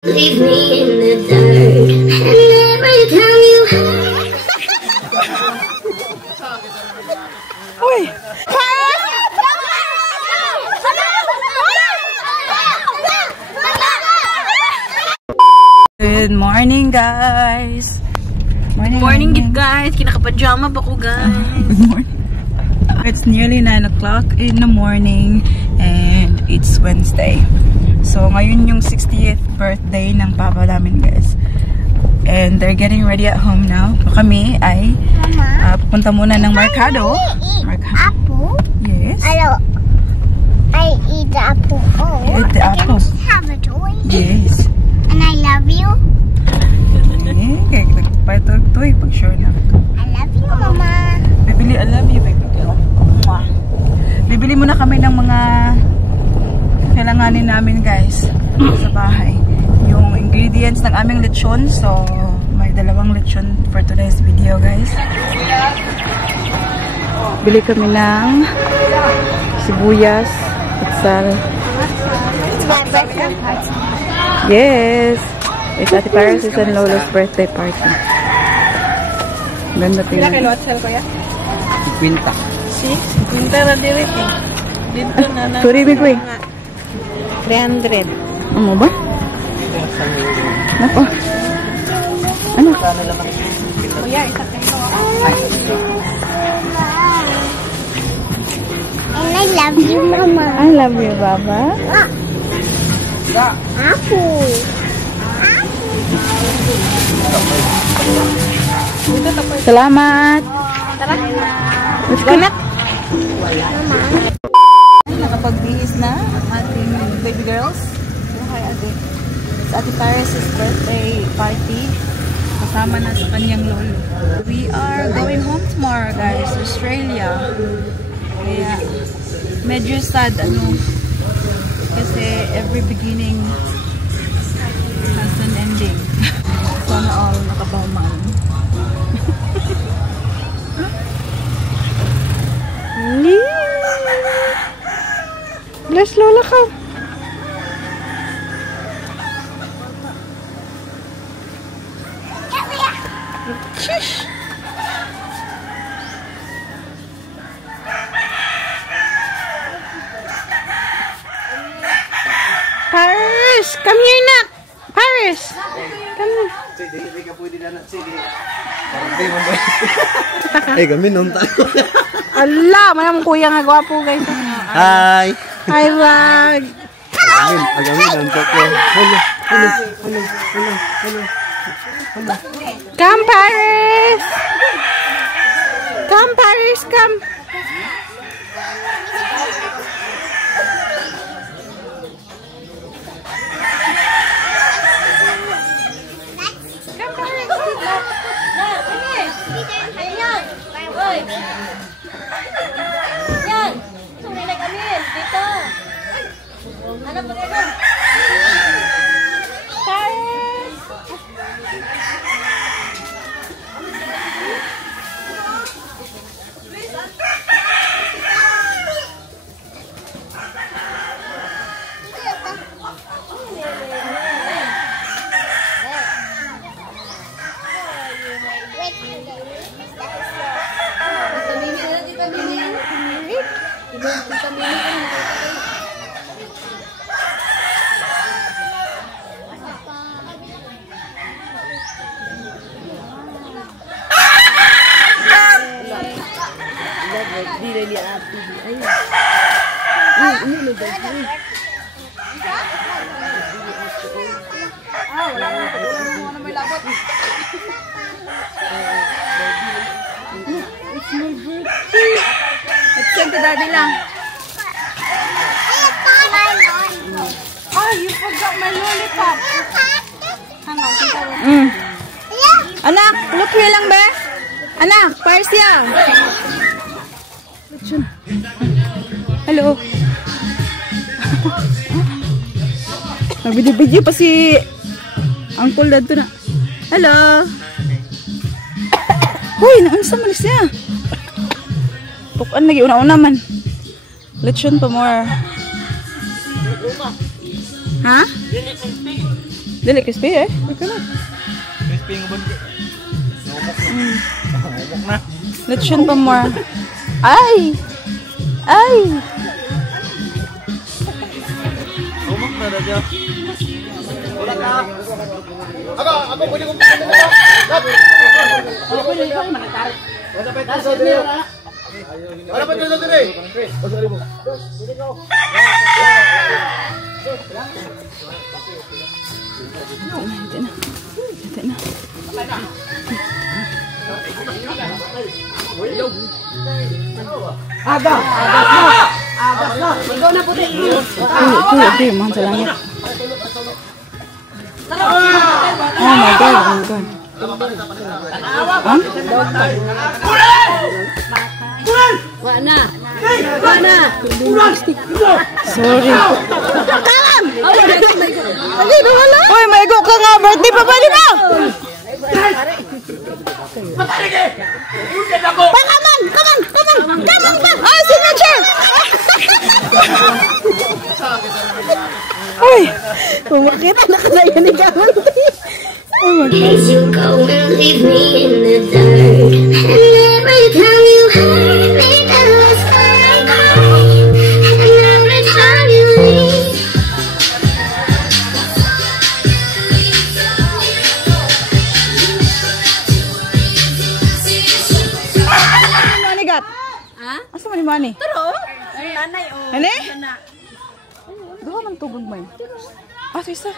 Leave me in the dirt, and every time you hurt. Uy! Good morning, guys! Morning guys! Kinakapajama pa ko, guys! Good morning! It's nearly 9 o'clock in the morning and it's Wednesday. So, ngayon yung 60th birthday ng papa namin, guys. And they're getting ready at home now. Kami ay pupunta muna ng Mercado. Apple? Yes. I eat the apple. Oh, Eat the apple. I can have a toy. Yes. And I love you. Okay, nagpatog-toy pag sure na. I love you, Mama. Bibili, I love you, baby girl. Mwah. Bibili muna kami ng mga kailanganin namin, guys, sa bahay. Yung ingredients ng aming lechon. So, may dalawang lechon for today's video, guys. Bili kami ng sibuyas, itzal. Yes! It's Ate Paris and Lolo's birthday party. Ganda tingnan. Kailan kilo itzal ko ya? 50. Si? 50 na direct eh. Dito na lang. Sorry, big way. 300. Ano ba? Nako. Ano? Kuya, isa kayo. And I love you, Mama. I love you, Baba. Apple. Salamat. Let's go. Nakapagbihis na ang ating baby girls. Hi, Ate. It's Ate Paris' birthday party. Kasama na sa kanyang lolo. We are going home tomorrow, guys. Australia. Kaya, medyo sad, kasi every beginning has an ending. Sana all nakabauman. Bless Lola ka. Shush. Paris, come here, nak. Paris, come here. Eh, kami nung tayo. Ala, manang kuya nga gwapo, guys. Hi! Hi, vlog. Agamin ang toko. Hello. Come, Paris. Come, Paris, come. Send to daddy lang. Oh, you forgot my lollipop. Hang on, tita. Anak, look here lang ba? Anak, Paris yan. Hello. Nag-video pa si Uncle Dad to na. Hello. Hoy, naunsa man siya. Pukan lagi una-una man. Lechon pa more. Ha? Dili crispy eh. Crispy ng ubod. Umok na. Lechon pa more. Ay! Umok na radyo. Wala na. Ako pwede kong wala pa dito dire. Agas na. Ikaw na puti. Okay, mahal sa langit. Oh my God, oh my God. Sorry. Uy, maigo ka nga. Birthday pa ba di ba? Come on. Ah, signature. Uy, pumakita na ka na yan ni Kamanti. Oh my God. As you go and leave me in the dark, and every time you hurt me, that's when I cry. And every time you leave. Manigat? Ha? Asa man ni Mani? Turo. Nanay o. Ano? Duha man tubig mo. Ah, isa.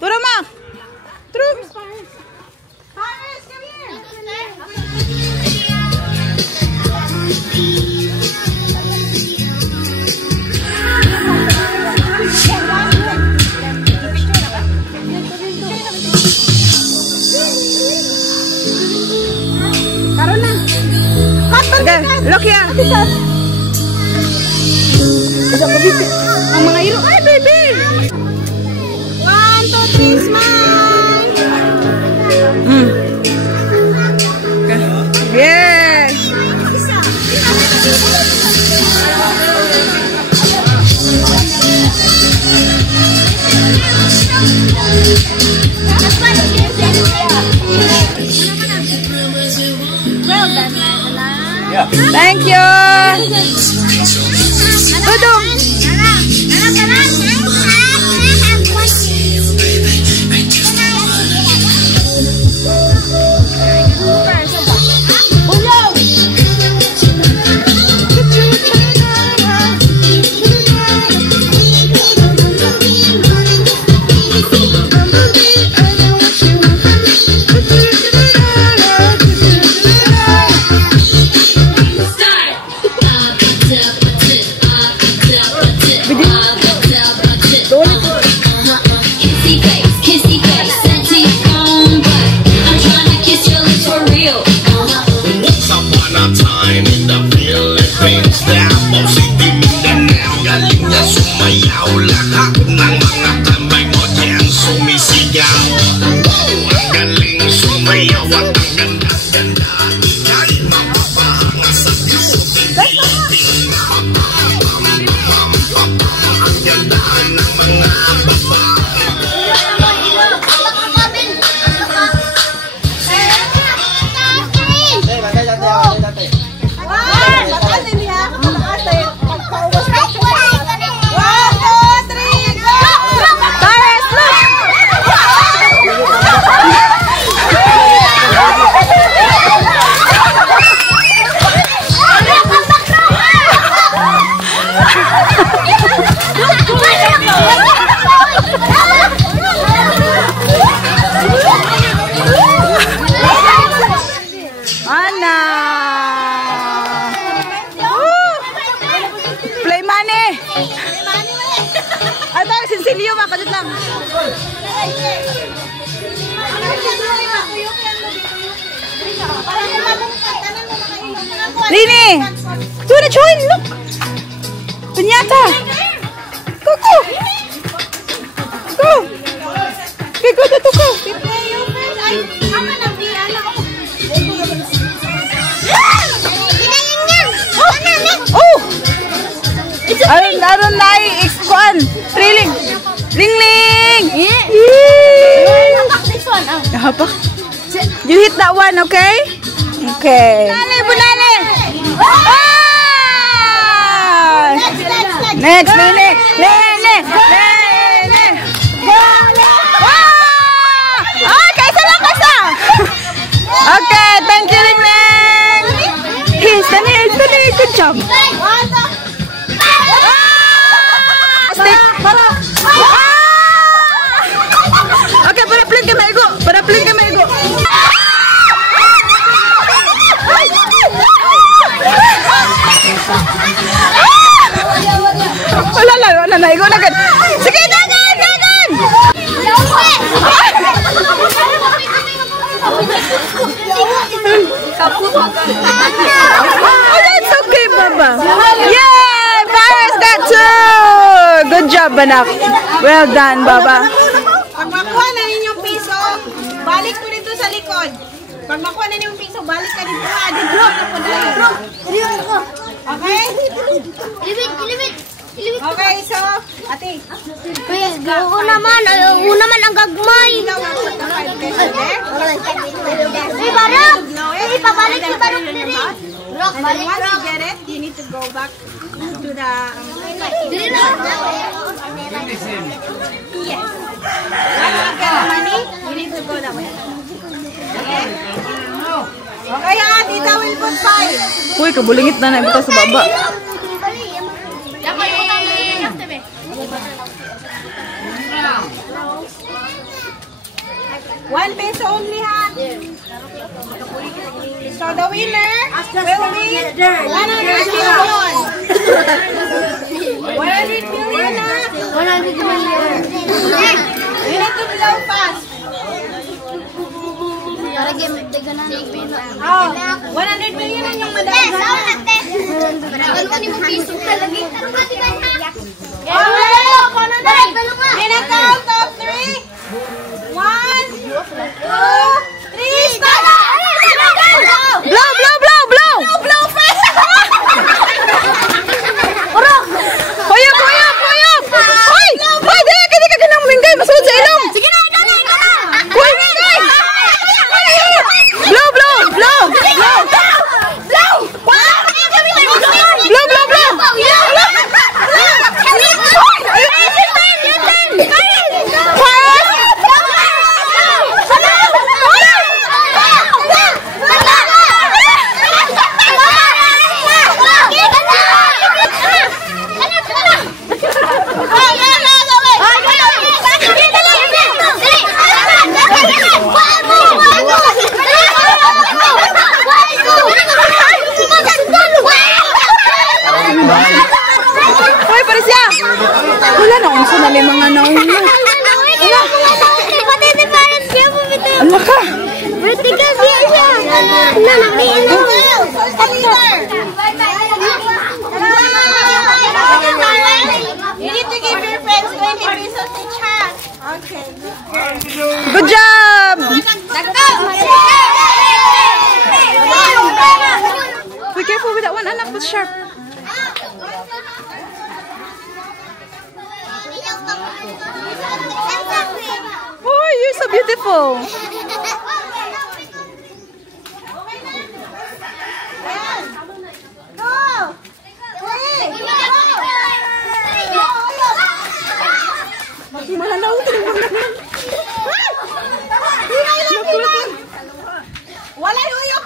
Turo ma. Turo. Paris, come here. Karon na. Okay, look here. Ang mga iro. Ay, baby! 1, 2, 3, smile! Yes! Well done, yeah. Thank you! Dudong! Rini! Do you wanna join? Look! Piñata! Go! Okay, go to go! Oh! Aron na, X1! Ling! Apa? You hit that one, okay? Okay. Bunale, bunale. Next, Lene. Okay, salam kasa. Okay, thank you, Ling. He's the good job. Okay, para-plin ka maigo. Wala na, naigo na agad. Sige, dagan! Oh, that's okay, Baba. Yay! Paris got 2! Good job, anak. Well done, Baba. Pag makuha na ninyong piso, balik ko dito sa likod. Pag makuha na ninyong piso, balik ka dito ha. Dito na po dahil. Okay? Okay, so, ate. Oo naman ang gagmay. Barok! Ipabalik si Barok diri. Rock, And once you get it, you need to go back to the... Diri na. Yes. Once you get the money, you need to go that way. Okay? Okay, Tita will put 5. Uy, kabulingit na naibita sa baba. ₱1 only, ha? So the winner will be 100 million. 100 million, ha? 100 million. You need to blow fast. Oh, 100 million ang yung madami. In a count of 3. 1, 2, 3, start! Blow! Blow fast! Huyop! Hoy! Dili ka ganang minggay. Masud sa ilong. Sige na, ikaw na. Hoy, minggay! Blow! Hoy, Parisya! Wala na kung saan may mga nauna. Ano ka? Vertical siya siya. You need to give your friends 20 pesos each, ha? Okay. Good job! Be careful with that one, anak. That's sharp. Oh, you're so beautiful. Walay huyop!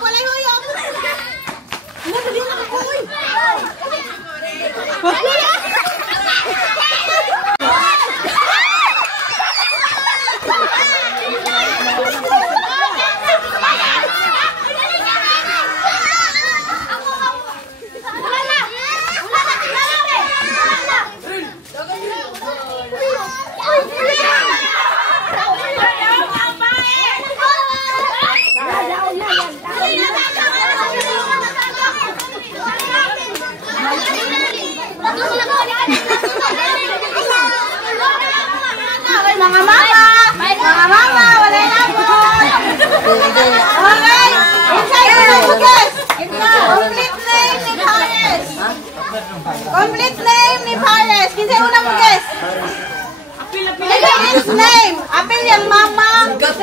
Mga mama!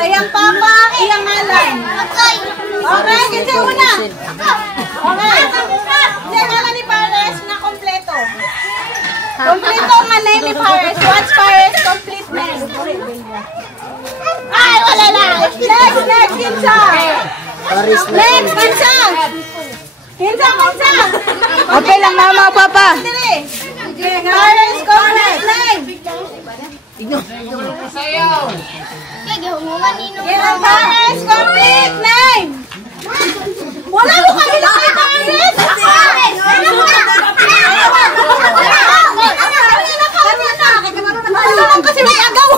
iyang papa, iyang ngalan. Okay, kasi una. Okay. Hindi, ngalan ni Pares na kompleto. Kompleto ang name ni Pares. What's Pares complete name? Ay, wala na. Next, Kinsa. Next, Kinsa. Kinsa. Okay lang, mama, papa. Pares complete name. Pares complete name. Wala mo kanila kay Pares. Kasi may agaw.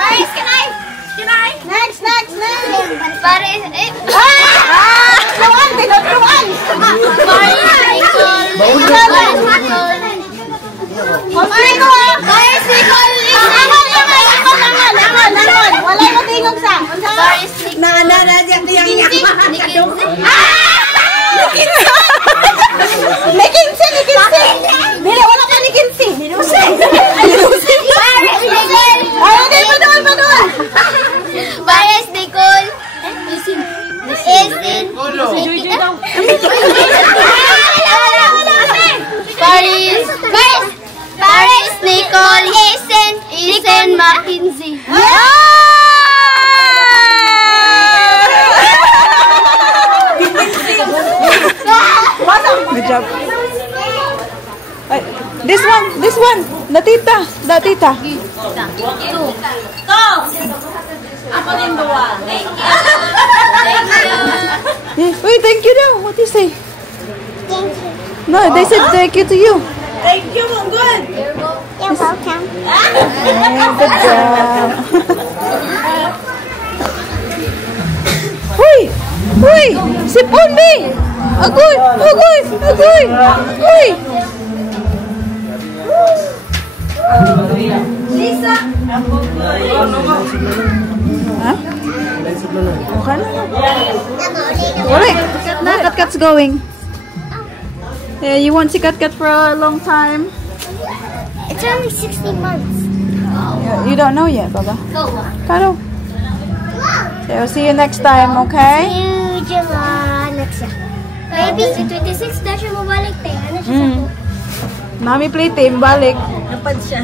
Pares, kinay. Next. Pares, Luan, tinutruan. Kompleto ha. Pares, Nicole. Angon. Wala mo tingog sa. Pares, May 15. Dili, wala ka ni 15. Nilusin. Ay, padul. Pares, Nicole. Isin. Pares, Nicole. Isin, Mackenzie. Good job. Ay, this one. The tita. Ako din dua. Thank you. Wait, thank you daw. What do you say? Thank you. No, they said thank you to you. Thank you, good. You're welcome. Good job. Uy! Sipon, me! Agoy! Lisa. Ha? Okay na. Alright. Kat-kat's going. Yeah, you won't see Kat-kat for a long time. It's only 16 months. You don't know yet, Baba. Karo. So, see you next time, okay? July next year. Maybe si 26 na siya mabalik tayo. Ano siya sa Mami play team, balik. Napad siya.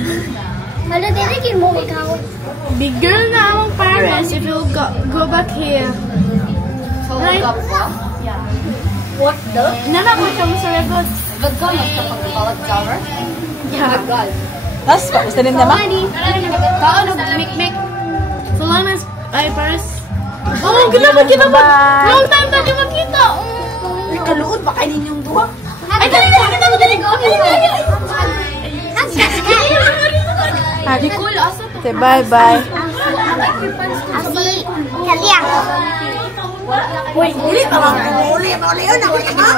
Hala, dinikin mo ikaw. Big girl na among parents if you go back here. Right? What the? Nana ko siya sa record. Gagol, nagkapagkawat cover? Gagol. Tapos, gusto din naman? Kao nag-make. So long as ay parents. Oh, ginawa. Long time na di magkita. Kaluod ba kayo ninyong duwa? Ay, dali. Say bye-bye. Si Kalia. Wait, uli pa lang. Uli yun. Ako na ba?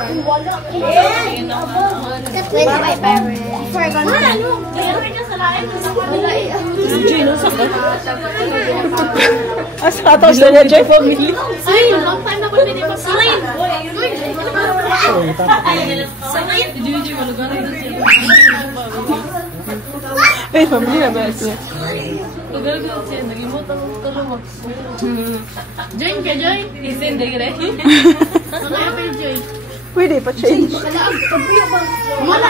Asa tapos na Joy family. Ay, long time na ko hindi pa sign. Ay, family na ba siya? Join ka, Joy. Isin, di gire. Ano yung Joy? Pwede pa change. Wala.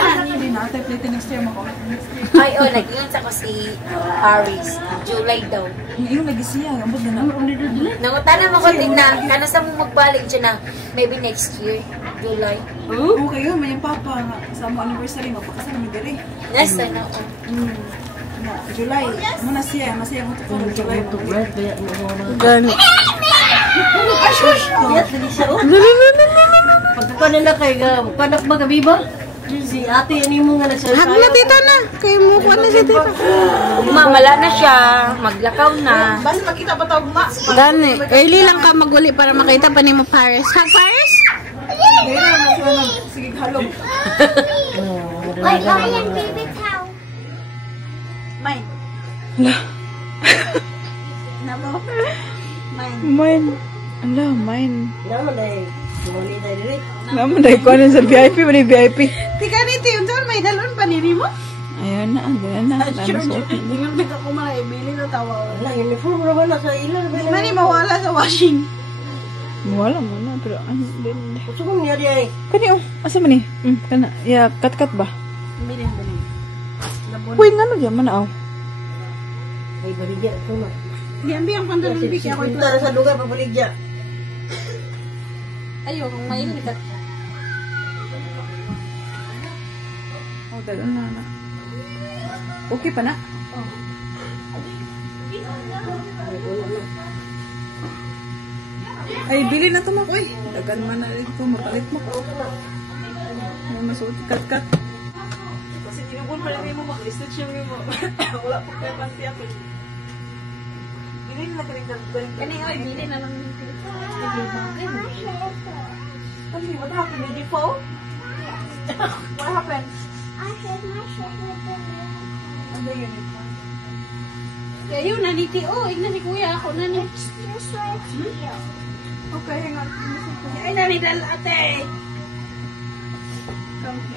Ay, nag-iyon sa ko si Aris. July daw. Yung nag-isiya, ambot na na. Nangutana mo ko din na, kano sa mo magbalik dyan na, maybe next year, July. Okay yun, may yung papa nga. Sa mo anniversary, mapakasal mo diri. Nasa na ako. July, muna siya, masaya mo ito July. Gani. Pagkukuha nila kay panak magabiba. Si ate, ano mo nga nagsasayaw? Hag na tita na. Kayo mo kuha na si tita. Mamala na siya, maglakaw na. Basta makita pa tawag ma. Gani, early lang ka maguli para makita pa ni mo Paris. Hag Paris? Sige, halog. Ay, Ryan, baby cow. Mine. Mine. Ala, mine. Naman dahil. Muli dahil rin. Naman dahil ko sa VIP, mali VIP. Tika nito yun, saan may dalon pa nini mo? Ayan na, ayan na. Dami suot. Tingnan mo ako malay, bili na tawa. Wala, uniform naman na sa ilan. Di man ni mawala sa washing. Wala mo na, pero ano din. Gusto ko niya ay. Kani oh, asa man ni? Kana, ya, kat-kat ba? Bili. Uy, ngano dyan man na, oh. Ay, baligya. Ito na. Diyan ang pantalon biki ako ito. Punta sa lugar, pabaligya. Ayo, kung mainikat. Oh, dalo na. Okay pa na? Oh. Ay, bili na ito mo. Uy, dagan man na rin ito. Mapalit mo. Ay, masuot. Kat-kat. Kasi tinubon pa rin mo, maka-stitch yung mo. Wala po kayo panti ako. Bili na ka rin galing. Kani, oy, bili na lang. Kasi, what happened? Did you fall? What happened? I hit my shirt with the nail. Ano yun? Kaya yun, naniti. Oh, ignan si kuya ako. Nani. Just right here. Okay, hang on. Ay, nanidal, ate.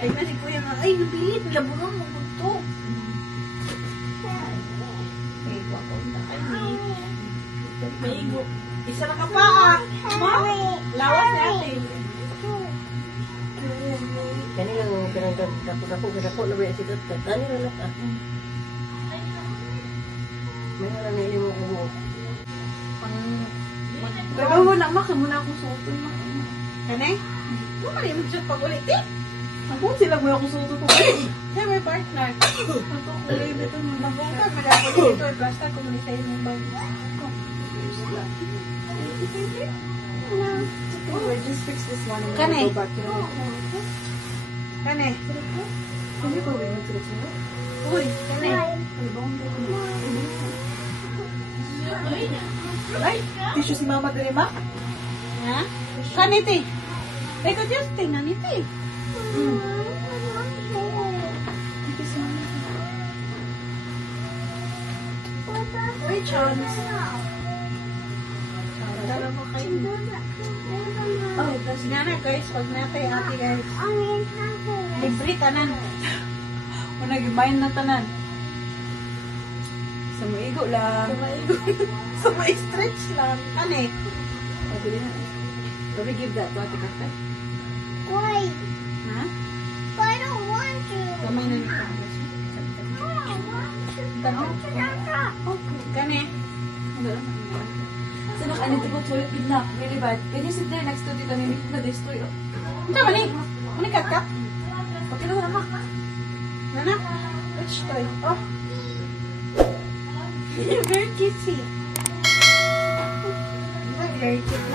Ay, na si kuya nga. Ay, nabilit. Labunan mo ko ito. Ay, papunta kayo. Maigo. Isa na ka pa, ah. Ma, lawas ni ate. Kani lang pinagdako na ba yung sikat? Kani lang na. May wala na ilimo ko mo. Gagawa na, ma. Kamuna akong suotun, ma. Kani? Mamali mo dyan pag ulit, eh. Ako sila mo ako suot ko. Siya may partner. Ito, kulay dito. Magbongkag, madako dito. Basta kung may sa'yo ng bag. We'll just fix this one and Kani? go back to the Kani? Can you go with me to the toilet? Uy, kani? Ay, tissue si mama dali ma? Ha? Kani, ti? Ito, Justin, nani, ti? Uy, chance. Dala mo kayo. Oh, tapos nga na, guys. Pag natay, ate, guys. Libre, tanan. O nag-mind na tanan. Sa maigo lang. So, may stretch lang. Kani? O, bili na. Let me give that to Ate Kaka. Why? Ha? I don't want to. Kamay na nito. I don't want to. Kani? So, naka-anito po toilet with knock. Really bad. Can you sit there next to Tita Nini? Na-destroy, oh. Ito, mani. Mani, kat-kat. Okay na naman. Nana? Which toy? Oh. You're very cutesy. You're very cute.